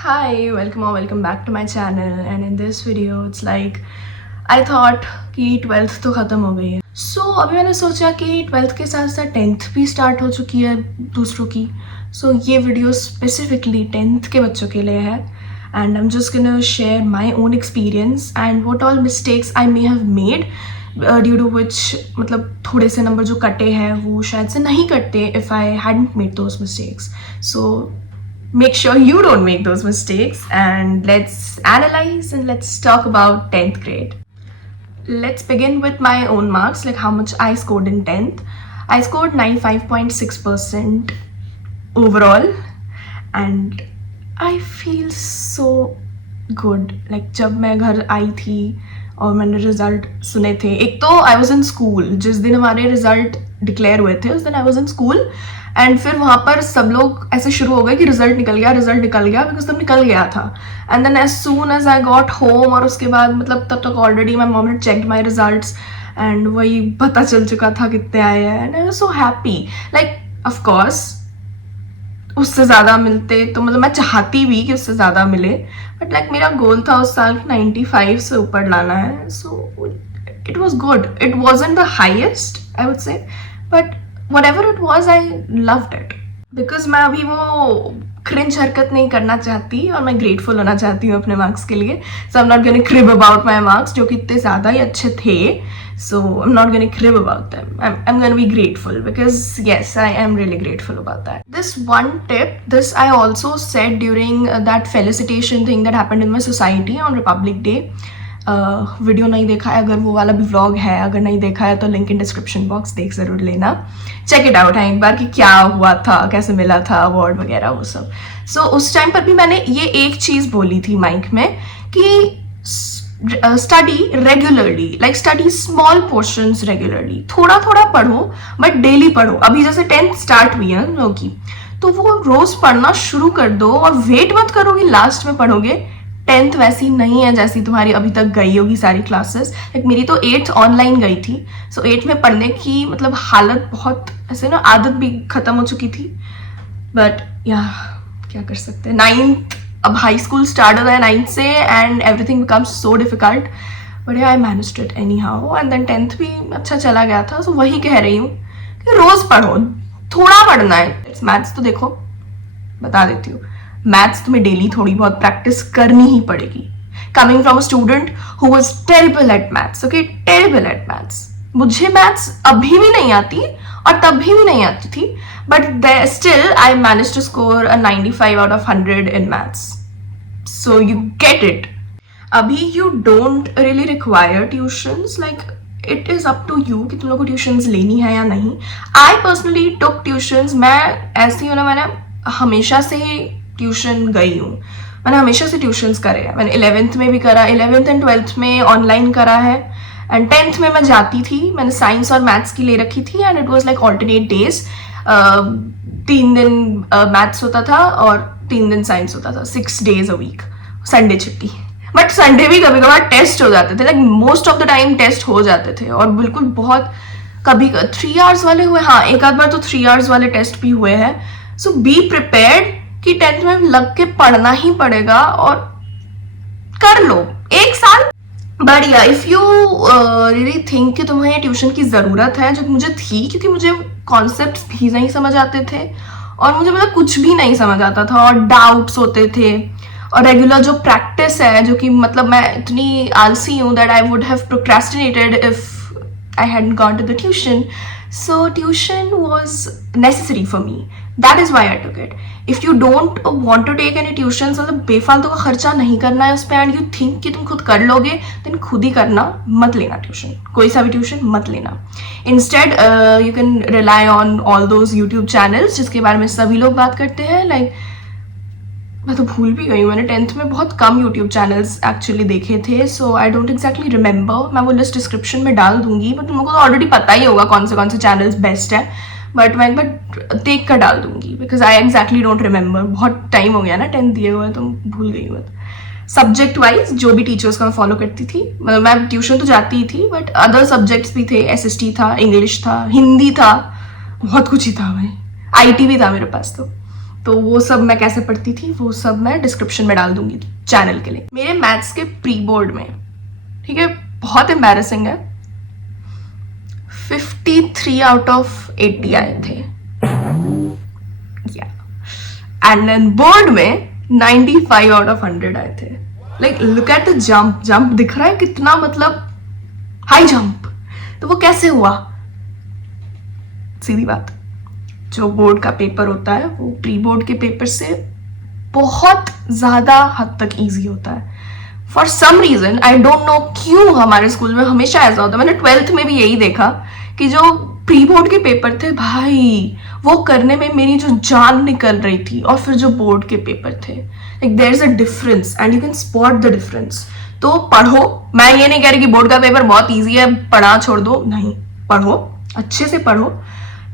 Hi, welcome or welcome back to my channel. And in this video it's like I thought कि 12th तो ख़त्म हो गई है. So अभी मैंने सोचा कि 12th के साथ साथ 10th भी स्टार्ट हो चुकी है दूसरों की. So ये वीडियो स्पेसिफिकली 10th के बच्चों के लिए है. And I'm just gonna share my own experience and what all mistakes I may have made due to which मतलब थोड़े से नंबर जो कटे हैं वो शायद से नहीं कटते if I hadn't made those mistakes. So make sure you don't make those mistakes and let's analyze and let's talk about 10th grade. Let's begin with my own marks, like how much I scored in 10th. I scored 95.6% overall and I feel so good. Like जब मैं घर आई थी और मैंने result सुने थे, एक तो आई वॉज इन स्कूल जिस दिन हमारे रिजल्ट डिक्लेयर हुए थे उस दिन I was in school and फिर वहाँ पर सब लोग ऐसे शुरू हो गए कि रिजल्ट निकल गया बिकॉज तब निकल गया था. And then as soon as I got home और उसके बाद मतलब तब तक already my mom had checked my results and वही पता चल चुका था कितने आए हैं and I was so happy. Like of course उससे ज़्यादा मिलते तो मतलब मैं चाहती भी कि उससे ज़्यादा मिले बट लाइक मेरा गोल था उस साल 95 से ऊपर लाना है. So it was good. It wasn't the highest I would से but whatever it was, I loved it. Because मैं अभी वो क्रिंज हरकत नहीं करना चाहती और मैं ग्रेटफुल होना चाहती हूँ अपने मार्क्स के लिए. So I'm not gonna crib about my marks जो कि इतने ज़्यादा ही अच्छे थे. So I'm not gonna crib about them. I'm gonna be grateful because yes, I am really grateful about that. This one tip, this I also said during that felicitation thing that happened in my society on Republic Day. Video नहीं देखा है, अगर वो वाला भी vlog है, अगर नहीं देखा है तो लिंक इन डिस्क्रिप्शन बॉक्स देख ज़रूर लेना. चेक इट आउट है एक बार कि क्या हुआ था, कैसे मिला था अवार्ड वगैरह वो सब. सो उस टाइम पर भी मैंने ये एक चीज़ बोली थी माइक में कि study regularly, like study small portions regularly. थोड़ा थोड़ा पढ़ो बट डेली पढ़ो. अभी जैसे 10th स्टार्ट हुई है लोगों की तो वो रोज़ पढ़ना शुरू कर दो और वेट मत करो कि लास्ट में पढ़ोगे. 10th वैसी नहीं है जैसी तुम्हारी अभी तक गई होगी सारी क्लासेस. लाइक मेरी तो 8th ऑनलाइन गई थी. सो 8th में पढ़ने की मतलब हालत बहुत ऐसे ना आदत भी ख़त्म हो चुकी थी बट या क्या कर सकते हैं. 9th अब हाई स्कूल स्टार्ट होता है 9th से and everything becomes so difficult but I managed it anyhow and then 10th भी अच्छा चला गया था. सो वही कह रही हूँ कि रोज़ पढ़ो, थोड़ा पढ़ना है. मैथ्स तो देखो बता देती हूँ, मैथ्स तुम्हें डेली थोड़ी बहुत प्रैक्टिस करनी ही पड़ेगी. Coming from a student who was terrible at maths, okay, terrible at maths. मुझे मैथ्स अभी भी नहीं आती और तब भी नहीं आती थी but still I manage to score a 95 out of 100 in maths. So you get it. अभी you don't really require tuitions. Like it is up to you कि तुम लोग को ट्यूशंस लेनी है या नहीं. I personally took tuitions. मैं ऐसी हूँ ना, मैंने हमेशा से ही ट्यूशन गई हूँ. मैंने हमेशा से ट्यूशन्स करे हैं. मैंने 11th में भी करा, 11th एंड 12th में ऑनलाइन करा है एंड 10th में मैं जाती थी. मैंने साइंस और मैथ्स की ले रखी थी and it was like alternate days. 3 दिन मैथ्स होता था और 3 दिन साइंस होता था. 6 days a week. संडे छुट्टी. बट संडे भी कभी कभार टेस्ट हो जाते थे. Like most of the time test हो जाते थे और बिल्कुल बहुत कभी 3 hours वाले हुए. हाँ, एक आध बार तो 3 hours वाले टेस्ट भी हुए हैं. सो बी प्रिपेयर्ड कि 10th में लग के पढ़ना ही पड़ेगा और कर लो 1 साल. बट या इफ यू रियली थिंक कि तुम्हें ट्यूशन की ज़रूरत है, जो मुझे थी क्योंकि मुझे कॉन्सेप्ट्स भी नहीं समझ आते थे और मुझे मतलब कुछ भी नहीं समझ आता था और डाउट्स होते थे और रेगुलर जो प्रैक्टिस है जो कि मतलब मैं इतनी आलसी हूँ that I would have procrastinated if I hadn't gone to the tuition. So tuition was necessary for me. That is why I took it. If you don't want to take any tuitions, मतलब बेफालतू का खर्चा नहीं करना है उस पर and you think कि तुम खुद कर लोगे, देन खुद ही करना. मत लेना ट्यूशन, कोई सा भी ट्यूशन मत लेना. Instead you can rely on all those YouTube channels जिसके बारे में सभी लोग बात करते हैं. लाइक मैं तो भूल भी गई हूँ, मैंने 10th में बहुत कम यूट्यूब चैनल्स एक्चुअली देखे थे. सो आई डोंट एग्जैक्टली रिमेंबर. मैं वो लिस्ट डिस्क्रिप्शन में डाल दूंगी बट तुम लोगों को तो ऑलरेडी पता ही होगा कौन से चैनल्स बेस्ट है. बट मैं एक बार देख कर डाल दूंगी because I exactly don't remember. बहुत टाइम हो गया ना 10th दिए हुए तो भूल गई हूँ. सब्जेक्ट वाइज जो भी टीचर्स का मैं फॉलो करती थी, मतलब मैं ट्यूशन तो जाती ही थी बट अदर सब्जेक्ट्स भी थे. SST था, इंग्लिश था, हिंदी था, बहुत कुछ ही था भाई. IT भी था मेरे पास. तो वो सब मैं कैसे पढ़ती थी वो सब मैं डिस्क्रिप्शन में डाल दूंगी चैनल के लिए। मेरे मैथ्स के प्री बोर्ड में, ठीक है, बहुत एम्बैरेसिंग है, 53 आउट ऑफ 80 आए थे, एंड देन बोर्ड में 95 आउट ऑफ 100 आए थे। Like look at the jump, jump दिख रहा है कितना, मतलब हाई जंप। तो वो कैसे हुआ? सीधी बात, जो बोर्ड का पेपर होता है वो प्री बोर्ड के पेपर से बहुत ज्यादा हद तक इजी होता है। For some reason, I don't know क्यों, हमारे स्कूल में हमेशा ऐसा होता है। मैंने 12th में भी यही देखा कि जो प्री बोर्ड के पेपर थे भाई, वो करने में मेरी जो जान निकल रही थी, और फिर जो बोर्ड के पेपर थे, like there is a difference and you can spot the difference. तो पढ़ो, मैं ये नहीं कह रही कि बोर्ड का पेपर बहुत इजी है, पढ़ा छोड़ दो, नहीं, पढ़ो, अच्छे से पढ़ो,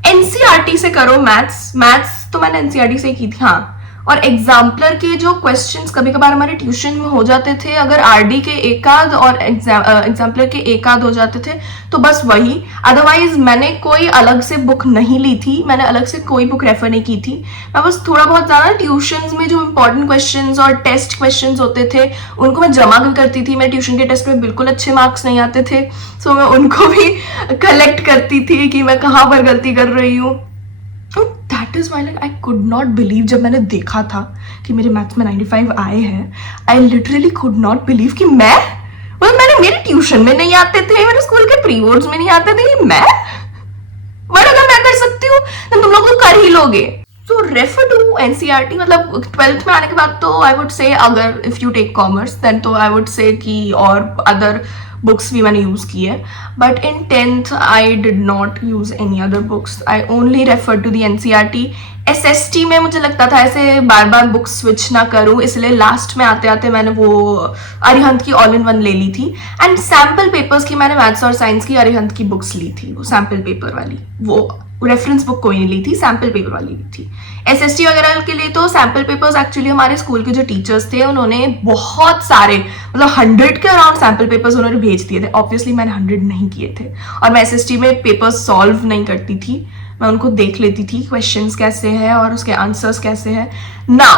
एनसीईआरटी से करो मैथ्स। मैथ्स तो मैंने एनसीईआरटी से ही की थी, हाँ। और एग्जाम्पलर के जो क्वेश्चंस कभी कभार हमारे ट्यूशन में हो जाते थे, अगर आरडी के एक आध और एग्जाम्पलर के एक आध हो जाते थे तो बस वही। अदरवाइज मैंने कोई अलग से बुक नहीं ली थी, मैंने अलग से कोई बुक रेफर नहीं की थी। मैं बस थोड़ा बहुत ज्यादा ट्यूशंस में जो इंपॉर्टेंट क्वेश्चंस और टेस्ट क्वेश्चंस होते थे उनको मैं जमा भी करती थी। मेरे ट्यूशन के टेस्ट में बिल्कुल अच्छे मार्क्स नहीं आते थे, सो मैं उनको भी कलेक्ट करती थी कि मैं कहाँ पर गलती कर रही हूँ। That is why like I could not believe, जब मैंने देखा था कि मेरे मैथ्स में 95 आए हैं, I literally could not believe कि मैंने मेरे ट्यूशन में नहीं आते थे, मेरे स्कूल के प्री बोर्ड्स में नहीं आते थे, मैं बट अगर मैं कर सकती हूँ तो तुम लोग तो कर ही लोगे। सो रेफर टू एनसीईआरटी। मतलब 12th में आने के बाद तो आई वुड से, अगर if you take commerce then तो आई वुड से कि और अदर बुक्स भी मैंने यूज की है, but in 10th I did not use any other books, I only refer to the NCERT. SST में मुझे लगता था ऐसे बार बार बुक स्विच ना करूं, इसलिए लास्ट में आते आते मैंने वो अरिहंत की ऑल इन वन ले ली थी। एंड सैम्पल पेपर्स की मैंने मैथ्स और साइंस की अरिहंत की बुक्स ली थी, वो सैम्पल पेपर वाली, वो रेफरेंस बुक कोई नहीं ली थी, सैम्पल पेपर वाली ली थी। एसएसटी वगैरह के लिए तो सैम्पल पेपर्स एक्चुअली हमारे स्कूल के जो टीचर्स थे उन्होंने बहुत सारे, मतलब 100 के अराउंड सैम्पल पेपर्स उन्होंने भेज दिए थे। ऑब्वियसली मैंने 100 नहीं किए थे, और मैं एसएसटी में पेपर्स सॉल्व नहीं करती थी, मैं उनको देख लेती थी क्वेश्चंस कैसे है और उसके आंसर्स कैसे है। Now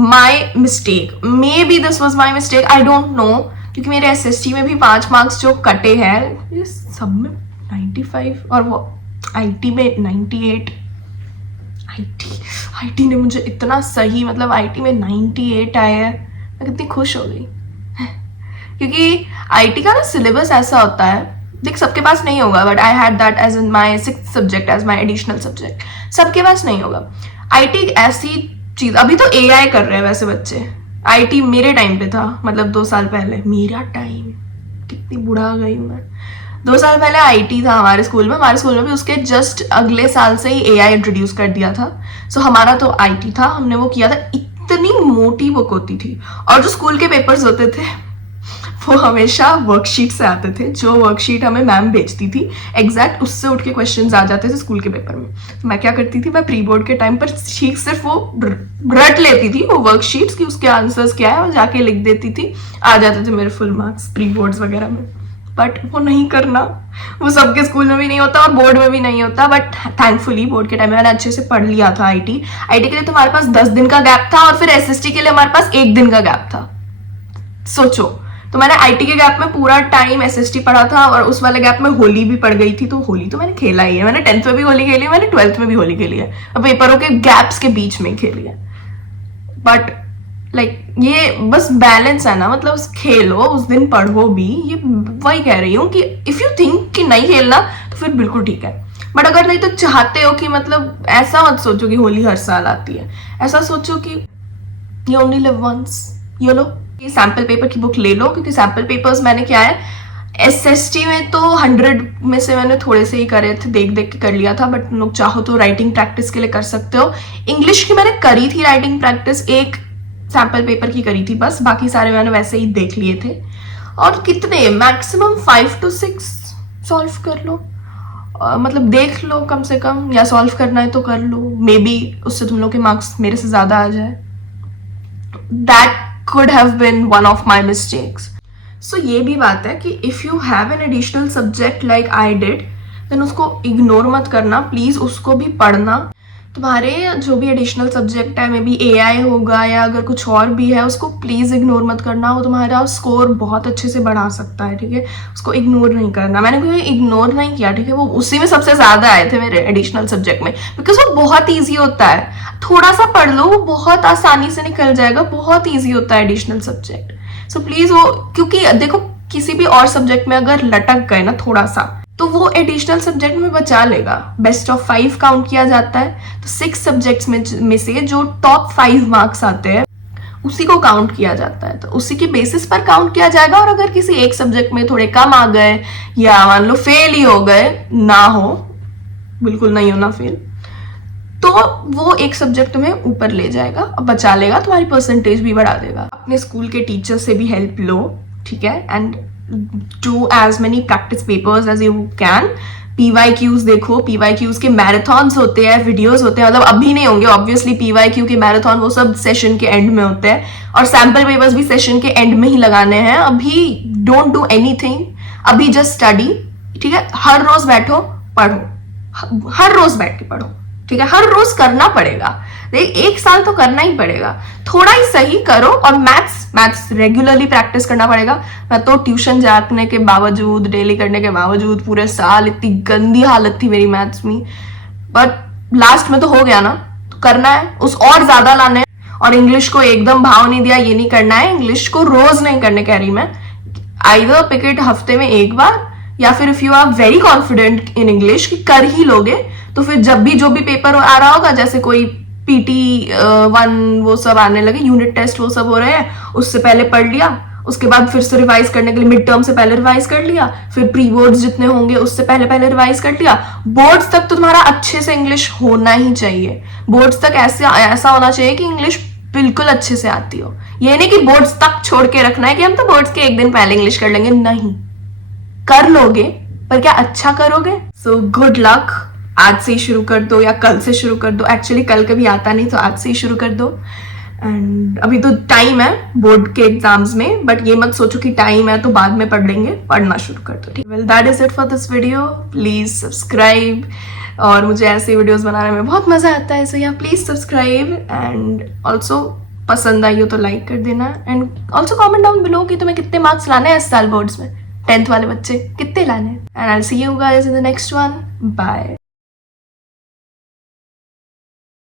my mistake, may be this was my mistake, I don't no, क्योंकि मेरे एसएसटी में भी 5 मार्क्स जो कटे हैं, ये सब में 95 और वो आईटी में 98। आईटी ने मुझे इतना सही, मतलब आईटी में 98 आया है, मैं कितनी खुश हो गई। क्योंकि आईटी का ना सिलेबस ऐसा होता है, देख सबके पास नहीं होगा, but I had that as in my 6th subject, as my additional subject, सबके पास नहीं होगा। आईटी ऐसी चीज, अभी तो एआई कर रहे हैं वैसे बच्चे, आईटी मेरे टाइम पे था, मतलब 2 साल पहले, मेरा टाइम, कितनी बुढ़ा आ गई हूँ मैं, 2 साल पहले आईटी था हमारे स्कूल में। हमारे स्कूल में भी उसके जस्ट अगले साल से ही एआई इंट्रोड्यूस कर दिया था। सो हमारा तो आईटी था, हमने वो किया था। इतनी मोटी बुक होती थी, और जो स्कूल के पेपर्स होते थे वो हमेशा वर्कशीट से आते थे, जो वर्कशीट हमें मैम भेजती थी एग्जैक्ट उससे उठ के क्वेश्चन आ जाते थे स्कूल के पेपर में। तो मैं क्या करती थी, मैं प्री बोर्ड के टाइम पर ठीक सिर्फ वो रट लेती थी वो वर्कशीट्स की, उसके आंसर्स क्या है और जाके लिख देती थी, आ जाते थे मेरे फुल मार्क्स प्री बोर्ड्स वगैरह में। बट वो नहीं करना, वो सबके स्कूल में भी नहीं होता और बोर्ड में भी नहीं होता। बट थैंकफुली बोर्ड के टाइम में मैंने अच्छे से पढ़ लिया था। आईटी के लिए तो हमारे पास 10 दिन का गैप था, और फिर एसएसटी के लिए हमारे पास 1 दिन का गैप था। सोचो, तो मैंने आईटी के गैप में पूरा टाइम एसएसटी पढ़ा था, और उस वाले गैप में होली भी पड़ गई थी, तो होली तो मैंने खेला ही है। मैंने 10th में भी होली खेली है, मैंने 12th में भी होली खेली है, और पेपरों के गैप्स के बीच में खेली है। बट लाइक ये बस बैलेंस है ना, मतलब खेलो उस दिन पढ़ो भी, ये वही कह रही हूँ कि इफ यू थिंक कि नहीं खेलना तो फिर बिल्कुल ठीक है, बट अगर नहीं तो चाहते हो कि, मतलब ऐसा मत सोचो कि होली हर साल आती है, ऐसा सोचो कि यू ओनली लिव वंस। ये लो, ये सैम्पल पेपर की बुक ले लो, क्योंकि सैम्पल पेपर्स मैंने क्या है, एसएसटी में तो 100 में से मैंने थोड़े से ही करे थे, देख देख के कर लिया था, बट तुम लोग चाहो तो राइटिंग प्रैक्टिस के लिए कर सकते हो। इंग्लिश की मैंने करी थी राइटिंग प्रैक्टिस, एक सैम्पल पेपर की करी थी बस, बाकी सारे मैंने वैसे ही देख लिए थे। और कितने, मैक्सिमम 5 to 6 सॉल्व कर लो, मतलब देख लो कम से कम, या सॉल्व करना है तो कर लो, मे बी उससे तुम लोग के मार्क्स मेरे से ज्यादा आ जाए। That could have been one of my mistakes. So ये भी बात है कि if you have an additional subject like I did, then उसको इग्नोर मत करना प्लीज, उसको भी पढ़ना, तुम्हारे जो भी एडिशनल सब्जेक्ट है, मे बी AI होगा या अगर कुछ और भी है, उसको प्लीज़ इग्नोर मत करना। वो तुम्हारा स्कोर बहुत अच्छे से बढ़ा सकता है, ठीक है। उसको इग्नोर नहीं करना। मैंने कोई इग्नोर नहीं किया, ठीक है। वो उसी में सबसे ज़्यादा आए थे मेरे एडिशनल सब्जेक्ट में, बिकॉज वो बहुत ईजी होता है। थोड़ा सा पढ़ लो, वो बहुत आसानी से निकल जाएगा। बहुत ईजी होता है एडिशनल सब्जेक्ट। सो प्लीज़ वो, क्योंकि देखो किसी भी और सब्जेक्ट में अगर लटक गए ना थोड़ा सा, तो वो एडिशनल सब्जेक्ट में बचा लेगा। बेस्ट ऑफ 5 काउंट किया जाता है, तो 6 सब्जेक्ट्स में से जो टॉप 5 मार्क्स आते हैं उसी को काउंट किया जाता है। तो उसी के बेसिस पर काउंट किया जाएगा। और अगर किसी एक सब्जेक्ट में थोड़े कम आ गए या मान लो फेल ही हो गए, ना हो, बिल्कुल नहीं होना फेल, तो वो एक सब्जेक्ट में ऊपर ले जाएगा और बचा लेगा, तुम्हारी परसेंटेज भी बढ़ा देगा। अपने स्कूल के टीचर से भी हेल्प लो, ठीक है। And do as many practice papers as you can. PYQs देखो, PYQs के मैराथन्स होते हैं, वीडियोस होते हैं, मतलब अभी नहीं होंगे ऑब्वियसली PYQ के मैराथन, वो सब सेशन के एंड में होते हैं। और सैम्पल पेपर्स भी सेशन के एंड में ही लगाने हैं। अभी डोंट डू एनीथिंग, अभी जस्ट स्टडी, ठीक है। हर रोज बैठो, पढ़ो, हर रोज बैठ के पढ़ो, ठीक है। हर रोज करना पड़ेगा, एक साल तो करना ही पड़ेगा। थोड़ा ही सही करो। और मैथ्स रेगुलरली प्रैक्टिस करना पड़ेगा। मैं तो ट्यूशन जाने के बावजूद, डेली करने के बावजूद, पूरे साल इतनी गंदी हालत थी मेरी मैथ्स में, बट लास्ट में तो हो गया ना, तो करना है, उस और ज्यादा लाने हैं। और इंग्लिश को एकदम भाव नहीं दिया, ये नहीं करना है। इंग्लिश को रोज नहीं करने कह रही मैं, आइदर पिक इट हफ्ते में एक बार, या फिर if you are very confident in English कि कर ही लोगे, तो फिर जब भी जो भी पेपर आ रहा होगा, जैसे कोई PT 1 वो सब आने लगे, यूनिट टेस्ट वो सब हो रहे हैं, उससे पहले पढ़ लिया, उसके बाद फिर से रिवाइज करने के लिए मिड टर्म से पहले रिवाइज कर लिया, फिर प्री बोर्ड्स जितने होंगे उससे पहले रिवाइज कर लिया। बोर्ड्स तक तो तुम्हारा अच्छे से इंग्लिश होना ही चाहिए। बोर्ड्स तक ऐसा होना चाहिए कि इंग्लिश बिल्कुल अच्छे से आती हो। ये नहीं कि बोर्ड्स तक छोड़ के रखना है कि हम तो बोर्ड्स के एक दिन पहले इंग्लिश कर लेंगे, नहीं, कर लोगे, पर क्या अच्छा करोगे। So good luck. आज से ही शुरू कर दो या कल से शुरू कर दो। एक्चुअली कल कभी आता नहीं, तो आज से ही शुरू कर दो। एंड अभी तो टाइम है बोर्ड के एग्जाम्स में, बट ये मत सोचो कि टाइम है तो बाद में पढ़ लेंगे, पढ़ना शुरू कर दो, ठीक। Well that is it for this video. Please subscribe, और मुझे ऐसे वीडियोस बनाने में बहुत मजा आता है। सो या प्लीज सब्सक्राइब, एंड ऑल्सो पसंद आई हो तो लाइक कर देना। And also comment down below कि तुम्हें कितने मार्क्स लाने हैं इस साल बोर्ड्स में, 10th वाले बच्चे कितने लाने हैं। And I will see you guys in the next one. Bye.